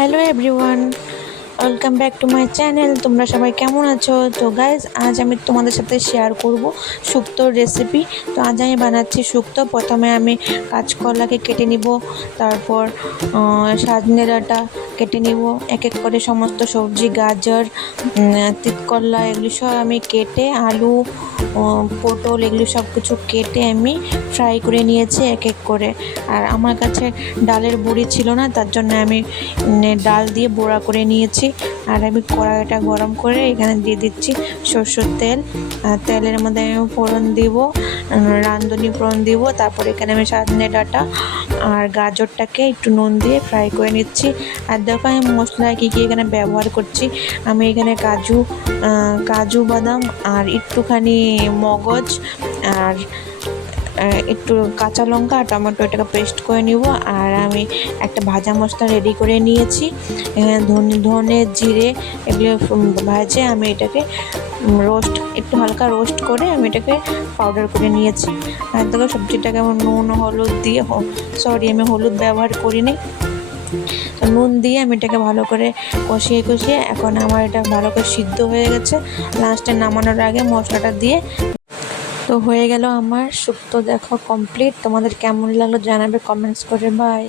Hello everyone, welcome back to my channel. তোমরা সবাই কেমন আছো? তো গাইজ, আজ আমি তোমাদের সাথে শেয়ার করব শুক্তোর রেসিপি। তো আজ আমি বানাচ্ছি শুক্তো। প্রথমে আমি কাঁচকলাকে কেটে নিব, তারপর সজনে ডাঁটা কেটে নিব, এক এক করে সমস্ত সবজি, গাজর, তিতকলা, এগুলি সব আমি কেটে, আলু, পটল, এগুলি সব কিছু কেটে আমি ফ্রাই করে নিয়েছি এক এক করে। আর আমার কাছে ডালের বড়ি ছিল না, তার জন্য আমি ডাল দিয়ে বড়া করে নিয়েছি। আর আমি কড়াইটা গরম করে এখানে দিয়ে দিচ্ছি সরষের তেল। তেলের মধ্যে আমি ফোড়ন দিব, রাঁধুনি ফোড়ন দিব। তারপর এখানে আমি সজনে ডাঁটা আর গাজরটাকে একটু নুন দিয়ে ফ্রাই করে নিচ্ছি। আর দেখো আমি মশলা কী কী এখানে ব্যবহার করছি। আমি এখানে কাজু বাদাম আর একটুখানি মগজ আর একটু কাঁচা লঙ্কা আর টমেটো, এটাকে পেস্ট করে নিব। আর আমি একটা ভাজা মশলা রেডি করে নিয়েছি, ধনে জিরে এগুলো ভাজে আমি এটাকে একটু হালকা রোস্ট করে আমি এটাকে পাউডার করে নিয়েছি। আর দেখো সবজিটাকে আমার নুন হলুদ দিয়ে, আমি হলুদ ব্যবহার করিনি, নুন দিয়ে আমি এটাকে ভালো করে কষিয়ে এখন আমার এটা ভালো করে সিদ্ধ হয়ে গেছে। লাস্টে নামানোর আগে মশলাটা দিয়ে, তো হয়ে গেল আমার শুক্তো। দেখো কমপ্লিট। তোমাদের কেমন লাগলো জানাবে কমেন্টস করে। বাই।